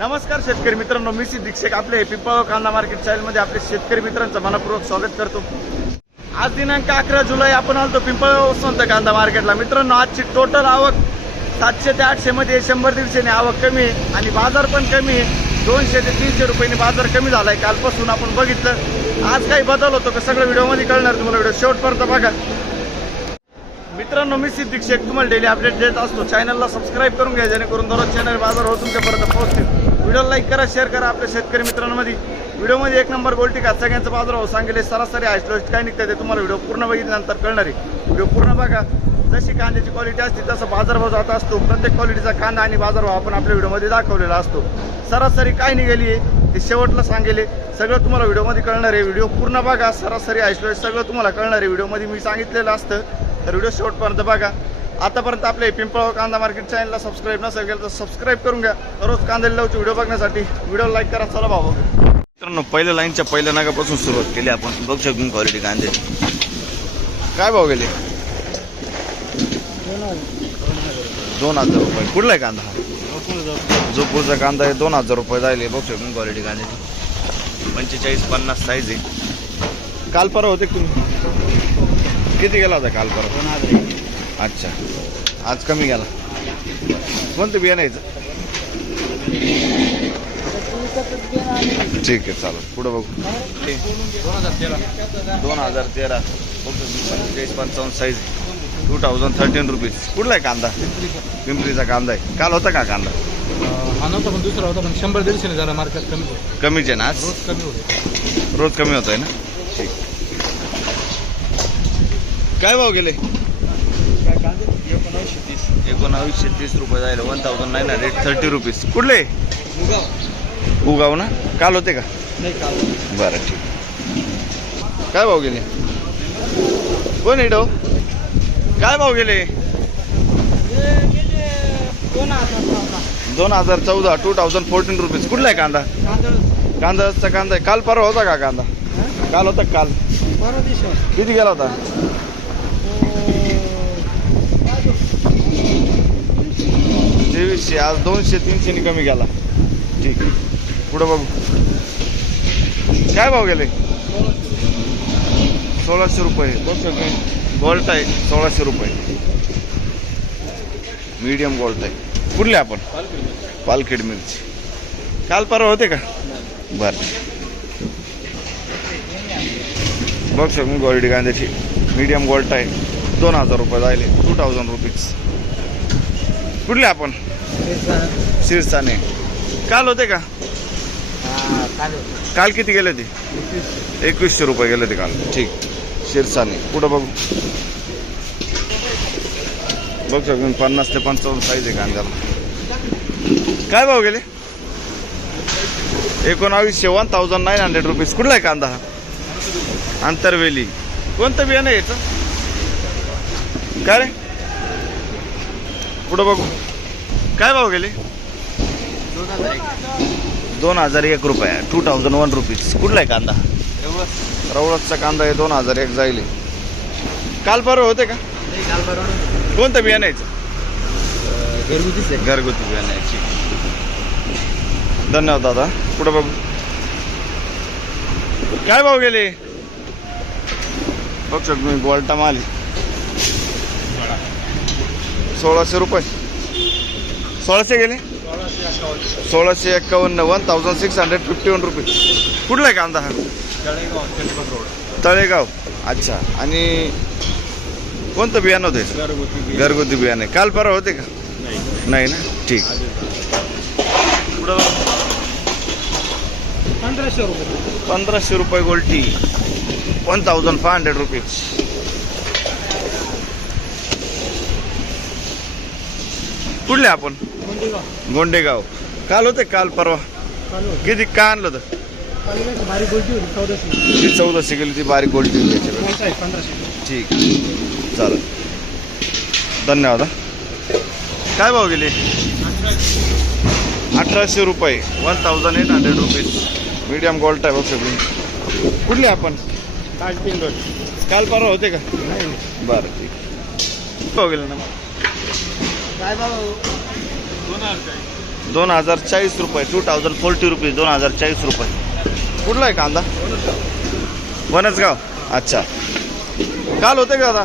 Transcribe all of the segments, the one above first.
नमस्कार शेतकरी मित्रांनो, मी सिद्दीक शेख आपले पिंपळगाव कांदा मार्केट चॅनलमध्ये आपले शेतकरी मित्रांचं मनपूर्वक स्वागत करतो। आज दिनांक 11 जुलै आपण आलो पिंपळगाव वसंत कांदा मार्केटला। मित्रांनो, आजची टोटल आवक 700 ते 800 मध्ये 100-150 ने आवक कमी आहे आणि बाजार पण कमी आहे। 200 ते 300 रुपयांनी बाजार कमी झालाय। कालपासून आपण बघितलं, आज काही बदल होतो का सगळं व्हिडिओमध्ये कळणार तुम्हाला। व्हिडिओ शेवटपर्यंत बघा। मित्रांनो, मी सिद्दीक शेख तुम्हाला डेली अपडेट देत असतो। चॅनलला सबस्क्राईब करून घ्या जेणेकरून दररोज चॅनल बाजार हो तुमच्यापर्यंत पोहोचतील। व्हिडिओ लाईक करा, शेअर करा आपल्या शेतकरी मित्रांमध्ये। व्हिडिओमध्ये एक नंबर गोल्टी का सगळ्यांचा बाजार हो सांगेल। सरासरी आयस्लोस्ट काय निघतं ते तुम्हाला व्हिडिओ पूर्ण बघितल्यानंतर कळणार आहे। व्हिडिओ पूर्ण बघा। जशी कांद्याची क्वालिटी असते तसं बाजारभाव जात असतो। प्रत्येक क्वालिटीचा कांदा आणि बाजारभाव आपण आपल्या व्हिडिओमध्ये दाखवलेला असतो। सरासरी काय निघाली आहे ते शेवटला सांगेल, सगळं तुम्हाला व्हिडिओमध्ये कळणार आहे। व्हिडिओ पूर्ण बघा, सरासरी आयस्लोस्ट सगळं तुम्हाला कळणार आहे। व्हिडिओमध्ये मी सांगितलेलं असतं, तर व्हिडिओ शेवटपर्यंत बघा। आतापर्यंत आपले पिंपळगाव कांदा मार्केट चॅनलला सबस्क्राईब नसेल केलं तर सबस्क्राईब करून घ्या। रोज कांदा लिलावचे व्हिडिओ बघण्यासाठी व्हिडिओ लाईक करा। चला भाऊ मित्रांनो, पहिल्या लाईनच्या पहिल्या नागापासून सुरुवात केली आपण। बघू शकतो क्वालिटी कांद्याची। काय भाव गेले? 2000 रुपये। कुठला आहे कांदा? जोपूरचा कांदा आहे। 2000 रुपये जायले। बघू शकतो क्वालिटी कांद्याची। 45-50 साईज आहे। काल परवा होते तुम्ही किती गेला होता? काल परवा 2000। अच्छा, आज कमी गेला। कोणतं बियाणं यायचं? ठीक आहे, चालेल। पुढे बघू। 2013 45-55 साईज, 2013 रुपीज। कुठला आहे कांदा? पिंपरीचा कांदा आहे। काल होता का कांदा? हा नव्हता, पण दुसरा होता, पण 100-150 जरा मार्केट कमी होतं। कमीच आहे ना आज? रोज कमी होते। रोज कमी होत आहे ना? ठीक। काय भाव गेले? 1930 रुपये जायला। 1930 रुपीज। कुठले? उगाव ना? काल होते का? नाही, काल बरं, ठीक। काय भाव गेले? कोण आहे? काय भाव गेले? 2014 2014 रुपीज। कुठला आहे कांदा? कांदाचा कांदा आहे। काल परवा होता का कांदा? काल होता का? काल किती गेला होता? 2300। आज 200-300 कमी गेला। ठीक आहे, पुढे बघू। काय भाव गेले? 1600 रुपये। गोल्ट आहे 1600 रुपये। मीडियम गोल्ट आहे। कुठले आपण? पालखेड मिरची। काल परवा होते का? बरं, बघ शकतो क्वालिटी कांद्याची। मीडियम गोल्ट आहे। 2000 रुपये जायले। 2000 रुपीज। कुठले आपण? शिरसाने। काल होते का? काल किती गेले ते? 2100 रुपये गेले ते काल। ठीक, शिरसाने। पुढं बघू। बघ शकतो 50 ते 55 साईज आहे कांद्याला। काय भाव गेले? 1900 रुपीज। कुठला आहे कांदा हा? आंतरवेली। कोणतं बियाणं यायचं? काय रे? पुढं बघू। काय भाव गेले? 2001 रुपये। 2001 रुपीज। कुठला आहे कांदा? रवळतचा कांदा आहे। 2001 जाईल। काल परवा होते का? कोणतं बियाणं यायचं? घरगुती बियाणं यायची। धन्यवाद दादा। पुढे बघू। काय भाव गेले? बघ शकतो मी गोल्टा माल 1600 रुपये। 1600 गेले? 1651। 1651 रुपीज। कुठला आहे कांदा हा? तळेगाव। अच्छा, आणि कोणतं बियाणं होतं? घरगुती बियाणे। काल परवा होते का? नाही ना? ठीक। पुढं 1500 रुपये गोल्टी। 1500 रुपीज। कुठले आपण? गोंडेगाव। काल होते? काल परवा किती? काय आणलं होतं? 1400 गेली ती बारीक गोल्टी। ठीक, चालेल। धन्यवाद। काय भाव गेले? 1800 रुपये। 1800 रुपीज। मीडियम गोल्ट आहे। बघ कुठले आपण? काल परवा होते का? बरं, ठीक। भाव गेले ना? काय भाव? 2040 रुपये 2040 रुपीज 2040 रुपये. कुठला आहे कांदा? वनसगाव. अच्छा, काल होते का आता?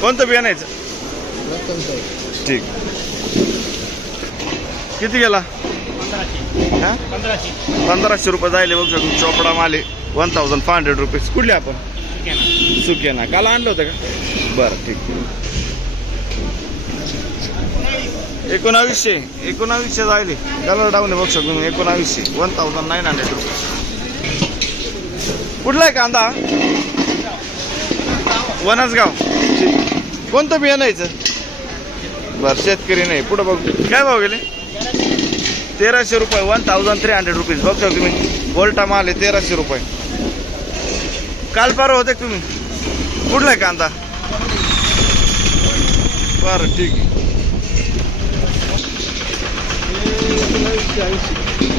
कोणतं बियाणं यायचं? ठीक. किती गेला? 1500 रुपये जायले बघू शकतो. चोपडा माले 1500 रुपीज. कुठले आपण? सुकेना. काल आणलं होतं का? बरं, ठीक. 1900 जायले. कलर डाऊन आहे बघू शकतो. 1900 1900 रुपीज. कुठला आहे कांदा? वनसगाव. कोणतं बियाणं यायचं? बरं, शेतकरी नाही. पुढं बघू. काय भाव गेले? 1300 रुपये 1300 रुपीज. बघू शकतो तुम्ही. गोल्टा माल आहे 1300 रुपये. काल परवा होते तुम्ही. कुठला आहे कांदा? बरं, ठीक आहे.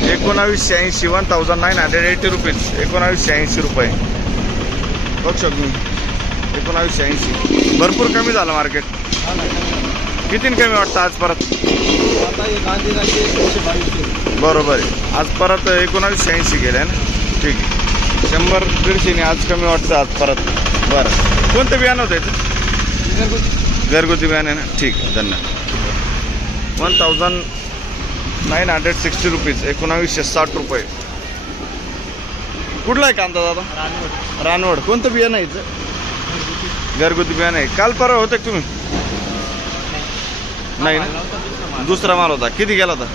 1980 1980 रुपीज. 1980 रुपये. बघू शकतो मी. 1980. भरपूर कमी झालं मार्केट. किती कमी वाटतं आज परत? बरोबर आहे. आज परत 1980 गेले ना. ठीक आहे. 100-150 आज कमी वाटतं आज परत. बरं, कोणतं बियाणं होतं याचं? घरगुती बियाणं ना. ठीक आहे, धन्यवाद. 1960 रुपीज. 1960 रुपये. कुठला आहे कांदा दादा? रानवड. कोणतं बियाणं आहे याचं? घरगुती बियाणं आहे. काल परवा होते का तुम्ही? नाही ना, दुसरा माल होता. किती गेला होता?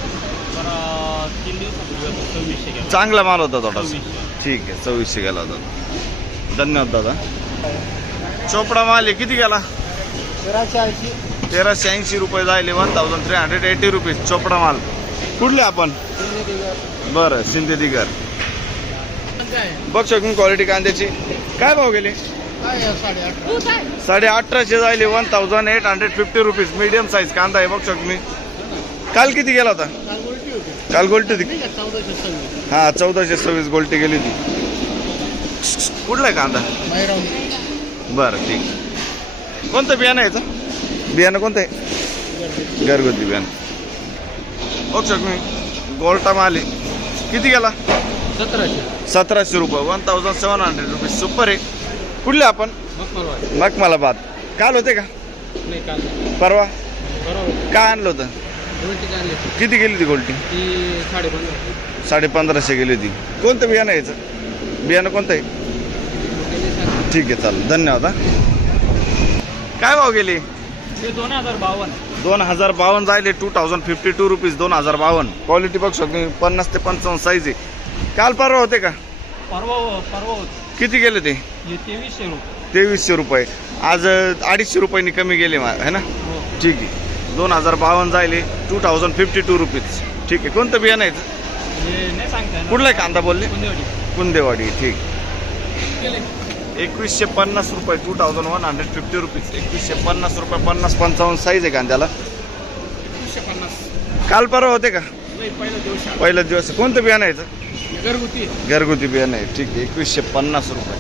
3 दिवसापूर्वी चांगला माल होता थोडासा. ठीक आहे, 2400 गेला होता. धन्यवाद दादा. चोपडा माल आहे. किती गेला? 1380 रुपये जायले. 1380 रुपीज. चोपडा माल. कुठले आपण? बरं, सिंथेटिकर. बघ शकून क्वालिटी कांद्याची. काय भाव गेले? 1850 जायले. 1850 रुपीज. मीडियम साईज कांदा आहे. बघ शकतो मी. काल किती गेला होता? काल गोल्टी होती. हा, 1426 गोल्टी गेली होती. कुठला आहे कांदा? बरं, ठीक. कोणतं बियाणं आहे याचं? बियाणं कोणतं आहे? घरगुती बियाणं. बघ शकतो मी. गोल्टा माल आहे. किती गेला? 1700 रुपये. 1700 रुपीज. सुपर आहे. कुठले आपण? मखमलाबाद. काल होते का? परवा. काय आणलं होतं? किती गेली होती गोल्टी? 1550 गेली होती. कोणतं बियाणं आहे याचं? बियाणं कोणतं आहे? ठीक आहे, चालेल. धन्यवाद. काय भाव गेली? 2052 जायले. 2052 रुपीज. 2052. क्वालिटी बघ शकतो. 50 ते 55 साईज आहे. काल परवा होते का? परवा किती गेले ते? 2300 रुपये. आज 250 रुपयांनी कमी गेले है ना. ठीक आहे. 2052 जायले. 2052 रुपीज. ठीक आहे. कोणतं बियाणं आहे? कुठला आहे कांदा बोलले? कुंदेवाडी. ठीक. 2150 रुपये. 2150 रुपीज. 2150 रुपये. 50-55 साईज आहे कांद्याला. काल परवा होते का? पहिलाच दिवस. कोणतं बियाणं आहे? घरगुती बियाणं आहे. ठीक आहे. 2150 रुपये.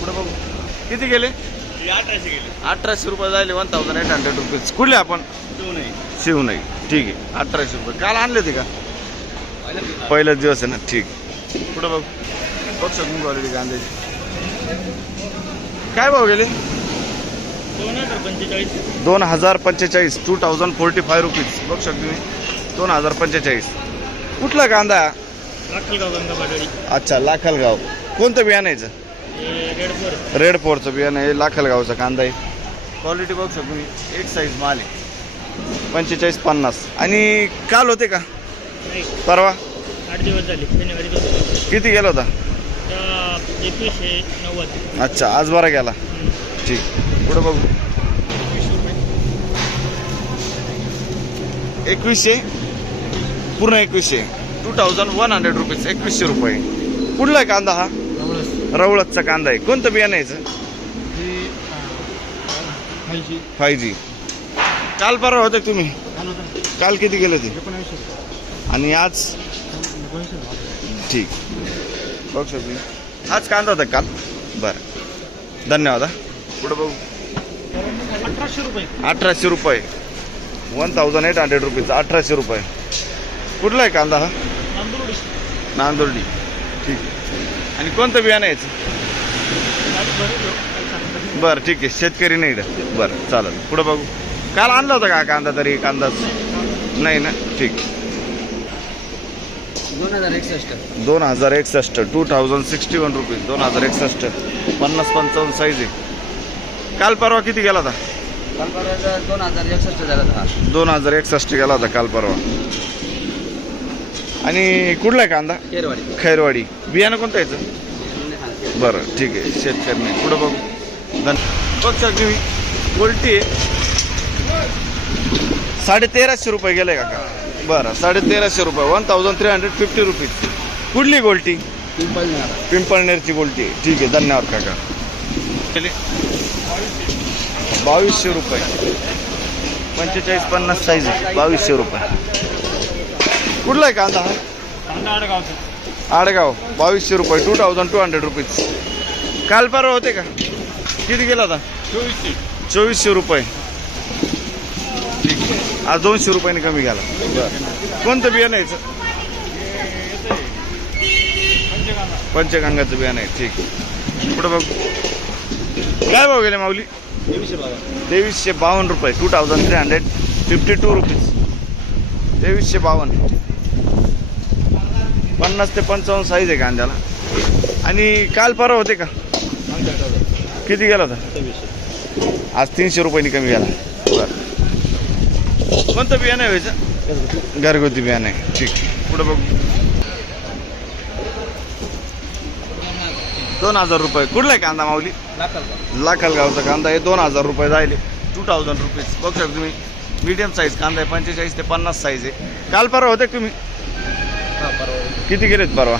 पुढे बघू. किती गेले? 1800 रुपये जायले. 1800 रुपीज. कुठले आपण? शिवनाई. ठीक आहे. 1800 रुपये. काल आणले होते का? पहिलाच दिवस आहे ना. ठीक. पुढे बघू. बघ शकून क्वालिटी कांद्याची. काय भाव गेले? 2045. 2045 रुपीज. बघ शकतो मी. 2045. कुठला कांदा? अच्छा, लाखलगाव. कोणतं बियाणं यायचं? रेड फोरचं बियाणं आहे. लाखलगावचा कांदा आहे. क्वालिटी बघू शकतो मी. एक साईज माल आहे. 45-50. आणि काल होते का? परवा. 8 दिवस झाले. किती गेला होता? 2190. अच्छा, आज बरा गेला. ठीक. पुढे बघू. 2100. पूर्ण 2100. 2100 रुपीज. 2100 रुपये. कुठला आहे कांदा हा? रवळतचा कांदा आहे. कोणतं बियाणं यायचं? 5G. काल परवा होते तुम्ही? काल किती गेले होते? आणि आज? ठीक. बघू शकतो. आज कांदा होता काल. बरं, धन्यवाद. पुढे बघू. 1800 रुपये. 1800 रुपये. 1800 रुपीज, 1800 रुपये. कुठला आहे कांदा हा? नांदुर्डी. ठीक आहे. आणि कोणतं बियाणं यायचं? बरं ठीक आहे, शेतकरी नाही इकडं. बरं चालेल, पुढं बघू. काल आणला होता का कांदा तरी? कांदाच नाही ना. ठीक. 2061 2061 रुपीज, 2061. 50-55 साईज आहे. काल परवा किती गेला होता? 2061 झाला होता. 2061 गेला होता काल परवा. आणि कुठला आहे कांदा? खैरवाडी. बियाणं कोणतं यायचं? बरं ठीक आहे, शेतकरी नाही. पुढं बघू. बघ तुम्ही, गोल्टी आहे. 1350 रुपये गेले काका. बरं, 1350 रुपये, 1350 रुपीज. कुठली गोल्टी? पिंपळनेरची गोल्टी. ठीक आहे, धन्यवाद काका. 2200 रुपये, 45-50 साईज आहे. 2200 रुपये. कुठला आहे कांदा हा? आडगाव. 2200 रुपये, 2200 रुपीज. काल परवा होते का? किती गेला होता? 2400 रुपये. ठीक आहे, आज 200 रुपयाने कमी गेला. बरं, कोणतं बियाणं यायचं? पंचगंगाचं बियाणं आहे. ठीक आहे, पुढं बघू. काय भाव गेले माऊली? 2352 रुपये, 2352 रुपीज. 2352. 50 ते 55 साईज आहे कांद्याला. आणि काल परवा होते का? किती गेला होता? आज 300 रुपयांनी कमी गेला. बरं, कोणतं बियाणं आहे व्हायचं? घरगुती बियाणं आहे. ठीक, पुढं बघू. 2000 रुपये. कुठला आहे कांदा माऊली? लाखलगावचा कांदा आहे. 2000 रुपये जायले. 2000 रुपीज. बघू शकता तुम्ही, मीडियम साईज कांदा आहे. 45 ते 50 साईज आहे. काल परवा होते तुम्ही? किती गेलेत परवा?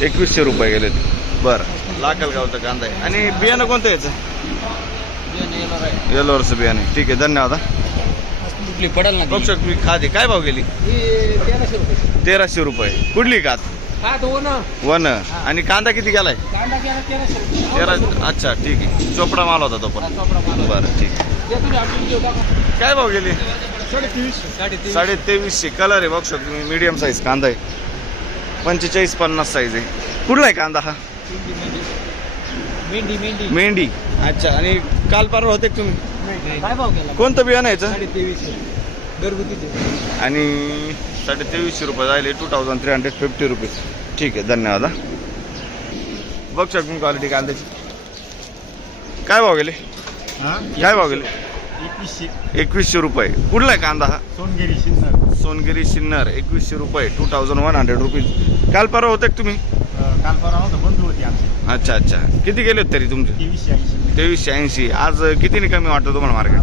2100 रुपये गेलेत. बरं, लाखलगावचा कांदा आहे. आणि बियाणं कोणतं यायचं? येलोरचं बियाणं. ठीक आहे, धन्यवाद. बघू शकतो तुम्ही, खादे काय भाव गेली? 1300 रुपये. कुठली खात? वन. आणि कांदा किती गेलाय? 13. अच्छा ठीक आहे, चोपडा माल होता तो पण. बरं ठीक आहे. काय भाव गेली? 2350. कलर आहे, बघू शकतो तुम्ही, मीडियम साईज कांदा आहे. 45-50 साईज आहे. कुठला आहे कांदा हा? मेंढी. अच्छा, आणि काल परवा होते का तुम्ही? कोणतं बियाणं यायचं? 2300 घरगुती. आणि 2350 रुपये जायले. 2350 रुपीज. ठीक आहे, धन्यवाद. बघू शकतो क्वालिटी कांद्याची. काय भाव गेले? काय भाव गेले? 2100 रुपये. कुठला आहे कांदा हा? सोनगिरी शिन्नर. 2100 रुपये, 2100 रुपीज. काल परवा होते का तुम्ही? काल परवा बंधू होती आमची. अच्छा अच्छा, किती गेले तरी तुमचे? 2380. आज कितीने कमी वाटतं तुम्हाला मार्केट?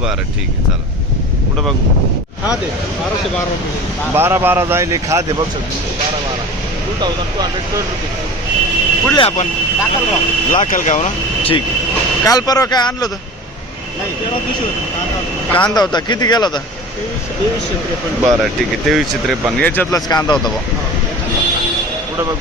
बरं ठीक आहे, चला पुढं बघू. हा दे 12 जायले. खाते बघ शकतो. 12 2200 रुपये. कुठले आपण? लाखलगाव ना. ठीक आहे. काल परवा काय आणलं होतं? कांदा होता. किती गेला होता? 2353. बरं ठीक आहे, 2353. याच्यातलाच कांदा होता बा. पुढं बघ.